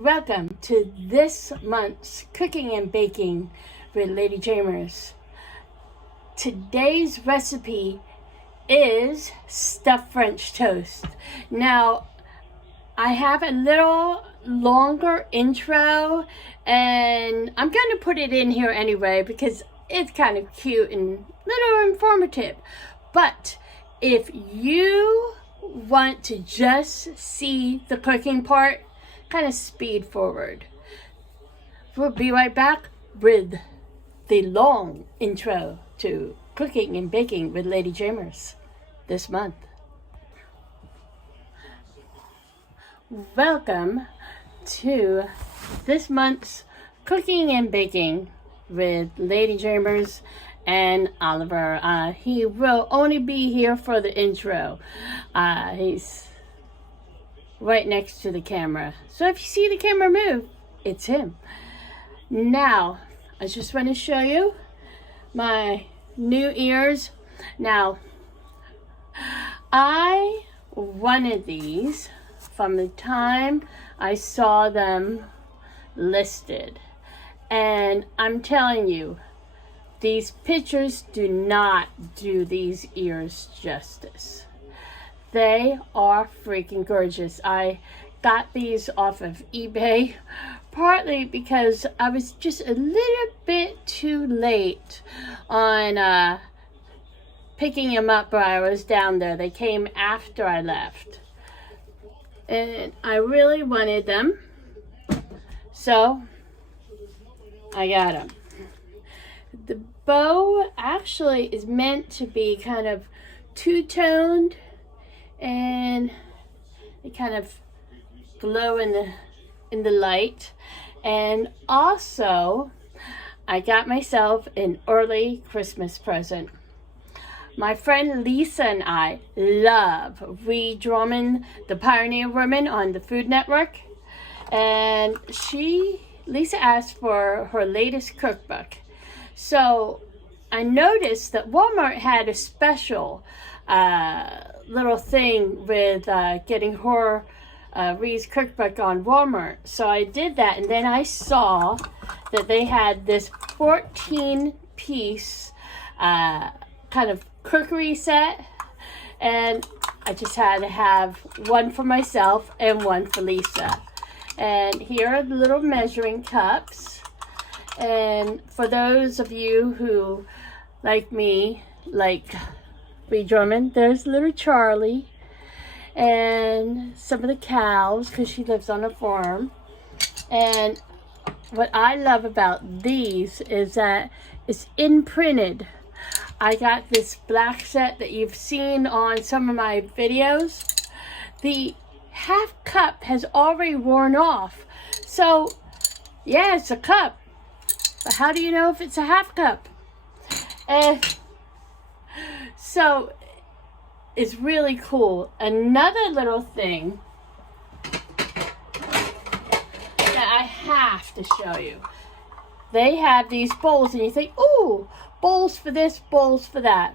Welcome to this month's Cooking and Baking with LadyJamers. Today's recipe is stuffed French toast. Now, I have a little longer intro and I'm going to put it in here anyway because it's kind of cute and little informative. But if you want to just see the cooking part, kind of speed forward. We'll be right back with the long intro to Cooking and Baking with LadyJamers this month. Welcome to this month's Cooking and Baking with LadyJamers and Oliver. He will only be here for the intro. He's right next to the camera. So if you see the camera move, it's him. Now, I just want to show you my new ears. Now, I wanted these from the time I saw them listed. And I'm telling you, these pictures do not do these ears justice. They are freaking gorgeous. I got these off of eBay, partly because I was just a little bit too late on picking them up while I was down there. They came after I left. And I really wanted them, so I got them. The bow actually is meant to be kind of two-toned, and they kind of glow in the light. And also I got myself an early Christmas present. My friend Lisa and I love re-drumming the Pioneer Women on the Food Network, and Lisa asked for her latest cookbook. So I noticed that Walmart had a special little thing with getting her Ree's cookbook on Walmart. So I did that, and then I saw that they had this 14-piece kind of cookery set, and I just had to have one for myself and one for Lisa. And here are the little measuring cups. And for those of you who, like me, like Ree Drummond, there's little Charlie and some of the cows because she lives on a farm. And what I love about these is that it's imprinted. I got this black set that you've seen on some of my videos. The half cup has already worn off. So yeah, it's a cup, but how do you know if it's a half cup? And so it's really cool. Another little thing that I have to show you. They have these bowls, and you think, ooh, bowls for this, bowls for that.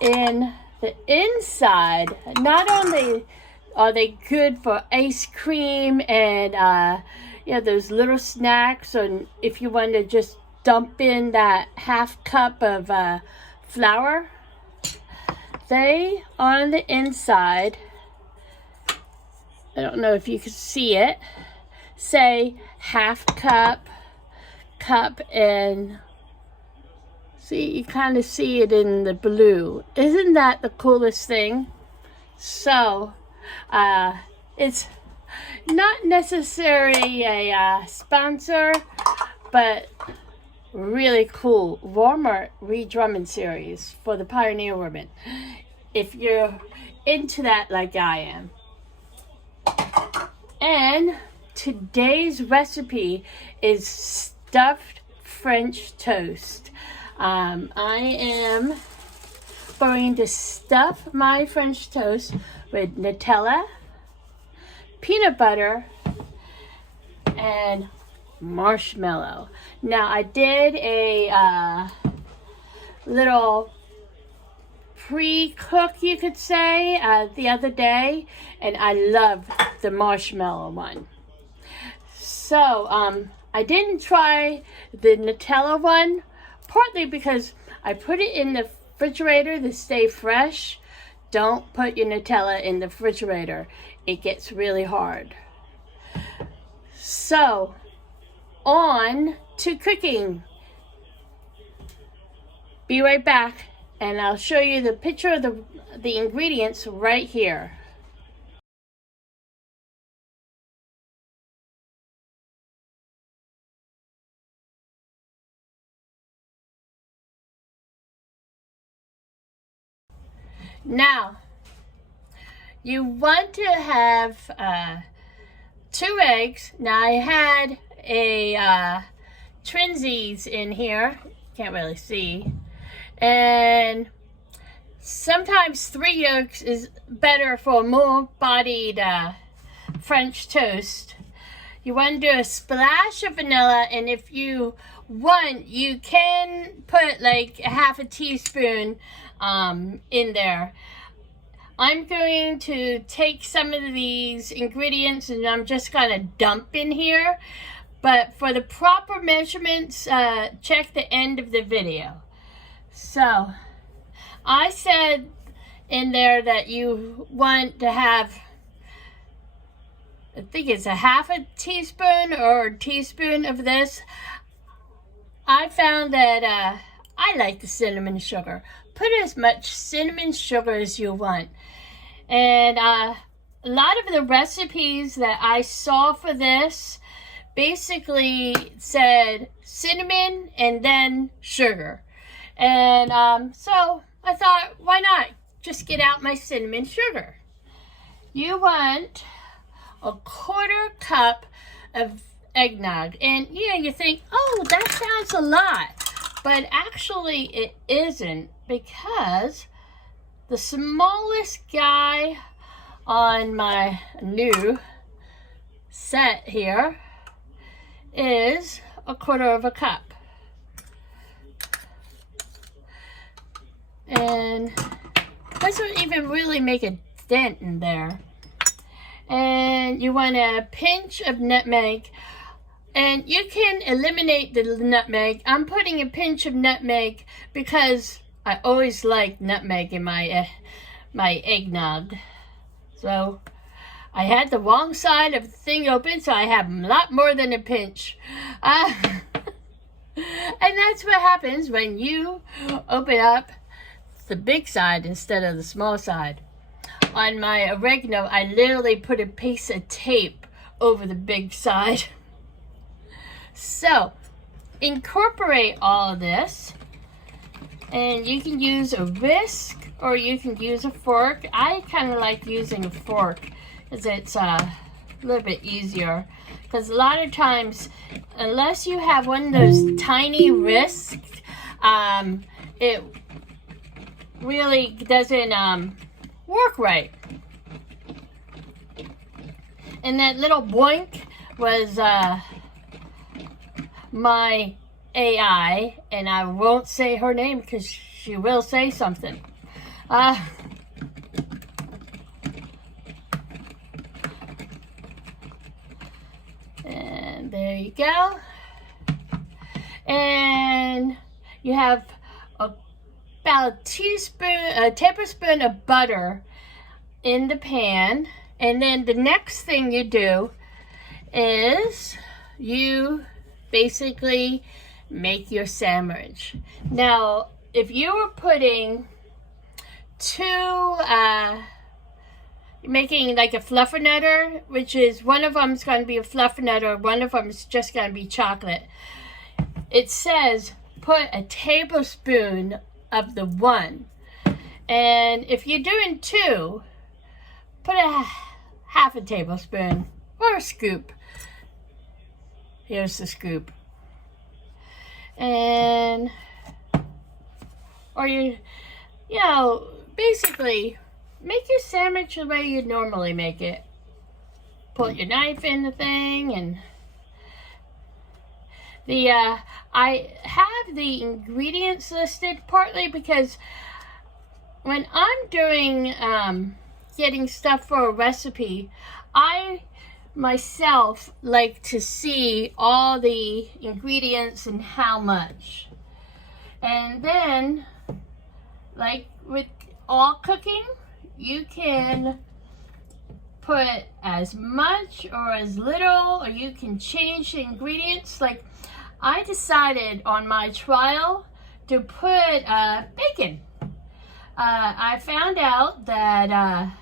In the inside, not only are they good for ice cream and those little snacks, and if you want to just dump in that half cup of flour, they on the inside, I don't know if you can see it, say half cup, and see, you kind of see it in the blue. Isn't that the coolest thing? So it's not necessarily a sponsor, but really cool. Walmart re-drumming series for the Pioneer Women, if you're into that like I am. And today's recipe is stuffed French toast. I am going to stuff my French toast with Nutella, peanut butter, and marshmallow. Now, I did a little pre-cook, you could say, the other day, and I love the marshmallow one. So, I didn't try the Nutella one, partly because I put it in the refrigerator to stay fresh. Don't put your Nutella in the refrigerator. It gets really hard. So, on to cooking. Be right back, and I'll show you the picture of the ingredients right here. Now, you want to have 2 eggs. Now, I had a Trinsies in here. Can't really see. And sometimes 3 yolks is better for more bodied French toast. You want to do a splash of vanilla, and if you want, you can put like half a teaspoon in there. I'm going to take some of these ingredients and I'm just going to dump in here. But for the proper measurements, check the end of the video. So, I said in there that you want to have, I think it's a half a teaspoon or a teaspoon of this. I found that I like the cinnamon sugar. Put as much cinnamon sugar as you want. And a lot of the recipes that I saw for this basically said cinnamon and then sugar. And so I thought, why not just get out my cinnamon sugar? You want a 1/4 cup of eggnog. And you think, oh, that sounds a lot. But actually it isn't, because the smallest guy on my new set here is a 1/4 cup. And doesn't even really make a dent in there. And you want a pinch of nutmeg. And you can eliminate the nutmeg. I'm putting a pinch of nutmeg because I always like nutmeg in my eggnog. So I had the wrong side of the thing open, so I have a lot more than a pinch. And that's what happens when you open up the big side instead of the small side. On my oregano, I literally put a piece of tape over the big side. So, incorporate all of this. And you can use a whisk or you can use a fork. I kind of like using a fork because it's a little bit easier. Because a lot of times, unless you have one of those tiny whisks, it really doesn't work right. And that little boink was my AI, and I won't say her name because she will say something. And there you go. And you have about a tablespoon of butter in the pan. And then the next thing you do is you basically make your sandwich. Now, if you were putting making like a fluffernutter, which is one of them is going to be a fluffernutter, one of them is just going to be chocolate. It says put a tablespoon of the one. And if you're doing 2, put a half a tablespoon or a scoop. Here's the scoop. And, or you know, basically make your sandwich the way you normally make it. Put your knife in the thing, and I have the ingredients listed partly because when I'm doing getting stuff for a recipe, I myself like to see all the ingredients and how much. And then, like with all cooking, you can put as much or as little, or you can change the ingredients. Like I decided on my trial to put bacon. I found out that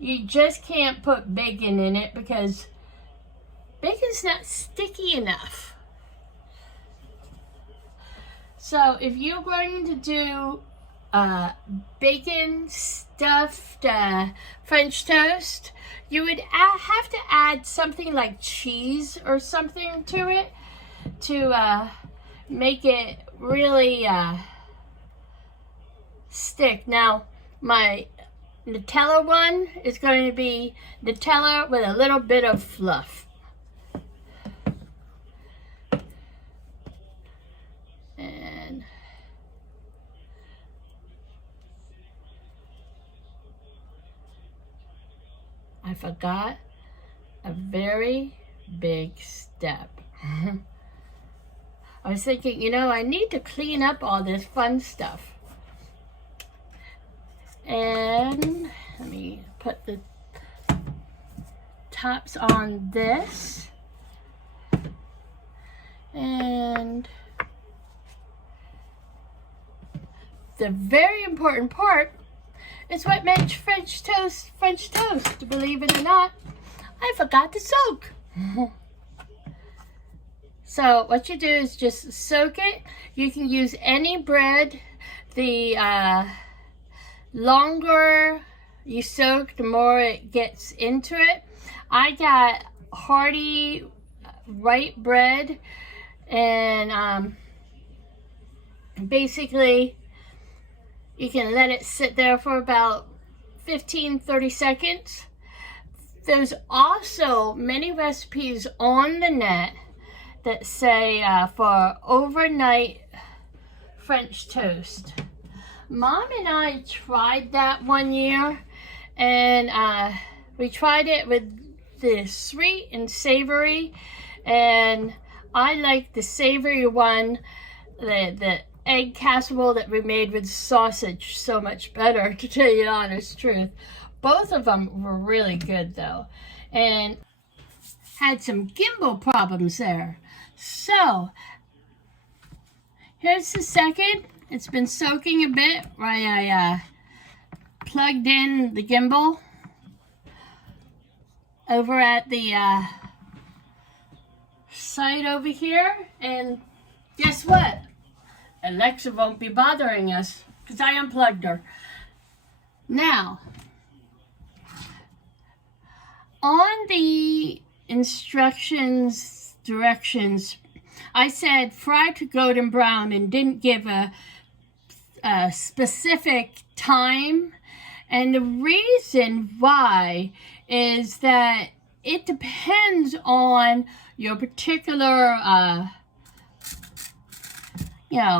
you just can't put bacon in it because bacon's not sticky enough. So if you're going to do bacon stuffed French toast, you would have to add something like cheese or something to it to make it really stick. Now my Nutella one is going to be Nutella with a little bit of fluff. And I forgot a very big step. I was thinking, you know, I need to clean up all this fun stuff. And let me put the tops on this. And the very important part is what makes French toast, believe it or not. I forgot to soak. So what you do is just soak it. You can use any bread. The longer you soak, the more it gets into it. I got hearty white bread, and basically you can let it sit there for about 15-30 seconds. There's also many recipes on the net that say for overnight French toast. Mom and I tried that one year, and we tried it with the sweet and savory, and I like the savory one, the egg casserole that we made with sausage, so much better, to tell you the honest truth. Both of them were really good though, and had some gimbal problems there. So here's the second. It's been soaking a bit while I plugged in the gimbal over at the site over here, and guess what? Alexa won't be bothering us because I unplugged her. Now, on the instructions, directions, I said fry to golden brown and didn't give a specific time. And the reason why is that it depends on your particular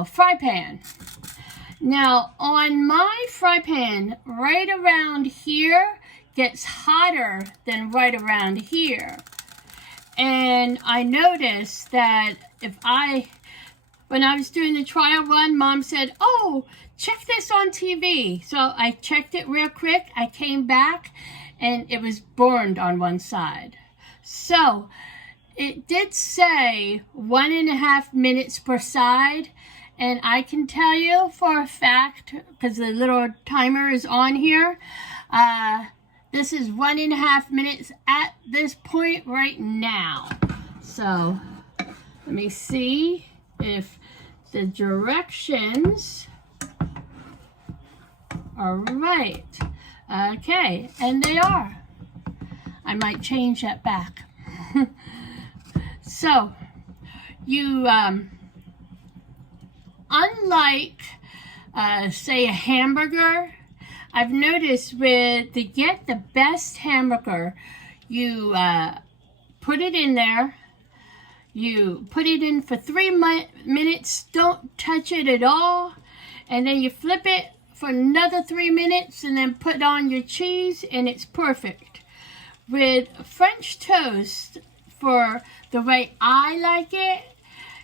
fry pan. Now on my fry pan, right around here gets hotter than right around here. And I noticed that when I was doing the trial run, Mom said, oh, check this on TV. So I checked it real quick. I came back and it was burned on one side. So it did say 1.5 minutes per side. And I can tell you for a fact, because the little timer is on here, this is 1.5 minutes at this point right now. So let me see if the directions are right. Okay, and they are. I might change that back. So you unlike say a hamburger, I've noticed to get the best hamburger, you put it in there, you put it in for 3 minutes, don't touch it at all, and then you flip it for another 3 minutes and then put on your cheese and it's perfect. with French toast, for the way I like it,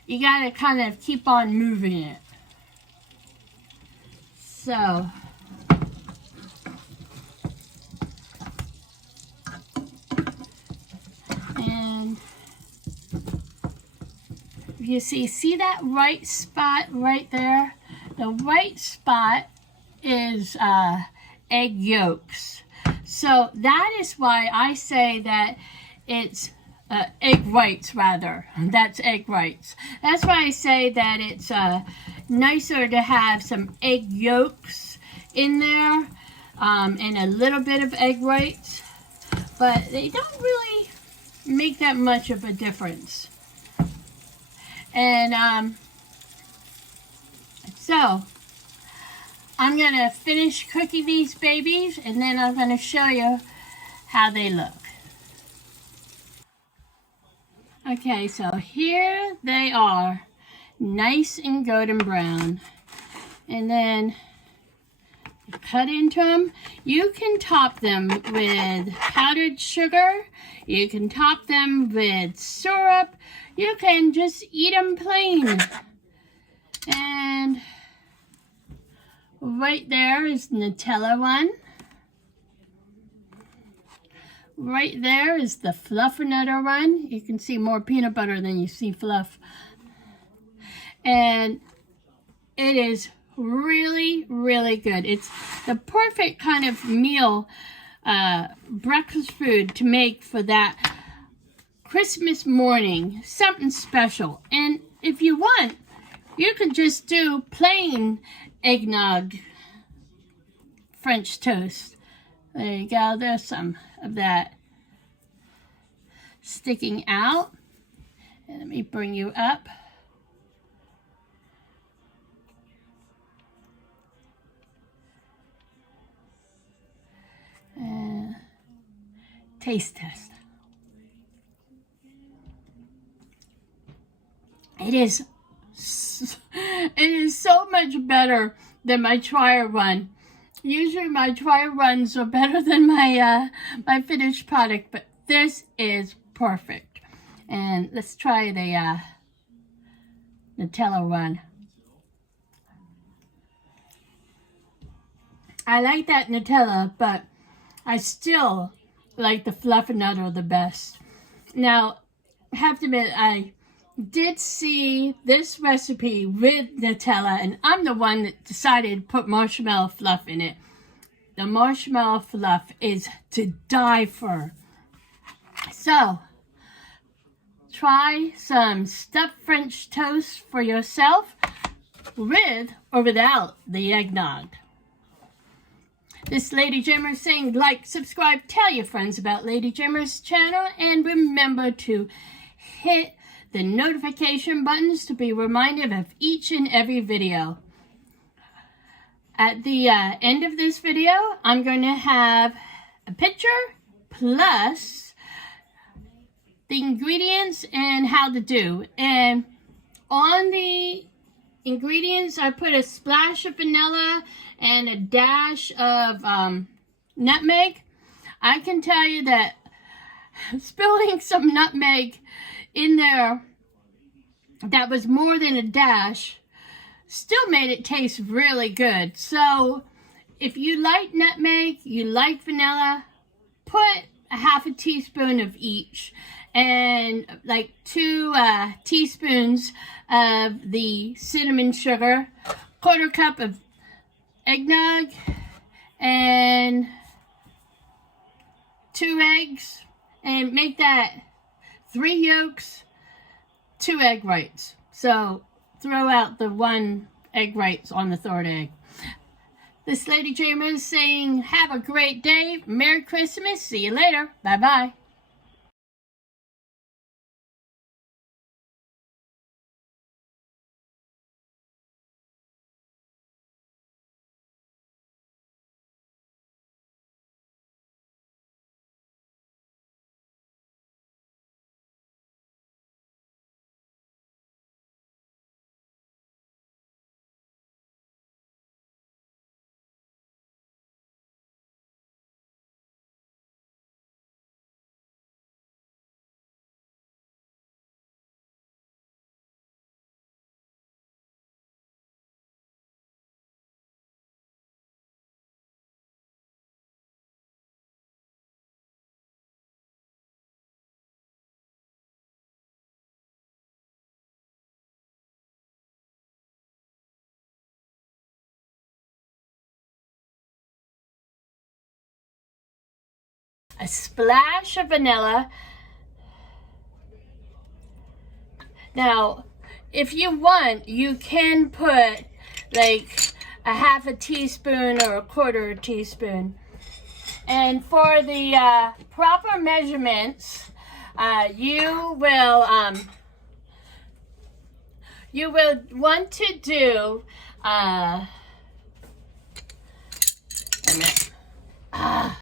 you gotta kind of keep on moving it. So, and you see that right spot right there? The right spot is egg yolks. So that is why I say that it's egg whites, rather. That's egg whites. That's why I say that it's nicer to have some egg yolks in there and a little bit of egg whites. But they don't really make that much of a difference. And so I'm going to finish cooking these babies, and then I'm going to show you how they look. Okay, so here they are, nice and golden brown. And then cut into them. You can top them with powdered sugar. You can top them with syrup. You can just eat them plain. And right there is Nutella one. Right there is the Fluffernutter one. You can see more peanut butter than you see fluff. And it is really, really good. It's the perfect kind of meal, breakfast food to make for that Christmas morning. Something special. And if you want, you could just do plain eggnog French toast. There you go. There's some of that sticking out. And let me bring you up. Taste test. It is so much better than my trial run. Usually my trial runs are better than my my finished product, but this is perfect. And let's try the Nutella one. I like that Nutella, but I still like the Fluffernutter the best. Now, I have to admit, I did see this recipe with Nutella, and I'm the one that decided to put marshmallow fluff in it. The marshmallow fluff is to die for. So, try some stuffed French toast for yourself with or without the eggnog. This LadyJamers saying like, subscribe, tell your friends about LadyJamers channel, and remember to hit the notification buttons to be reminded of each and every video. At the end of this video, I'm going to have a picture plus the ingredients and how to do. And on the ingredients, I put a splash of vanilla and a dash of nutmeg. I can tell you that spilling some nutmeg in there that was more than a dash still made it taste really good. So if you like nutmeg, you like vanilla, put a half a teaspoon of each, and like 2 teaspoons of the cinnamon sugar, quarter cup of eggnog, and 2 eggs, and make that 3 yolks, 2 egg whites. So throw out the 1 egg whites on the 3rd egg. This LadyJamers saying have a great day, Merry Christmas, see you later, bye bye. a splash of vanilla. Now, if you want, you can put like a half a teaspoon or a quarter a teaspoon. And for the proper measurements, you will want to do a minute.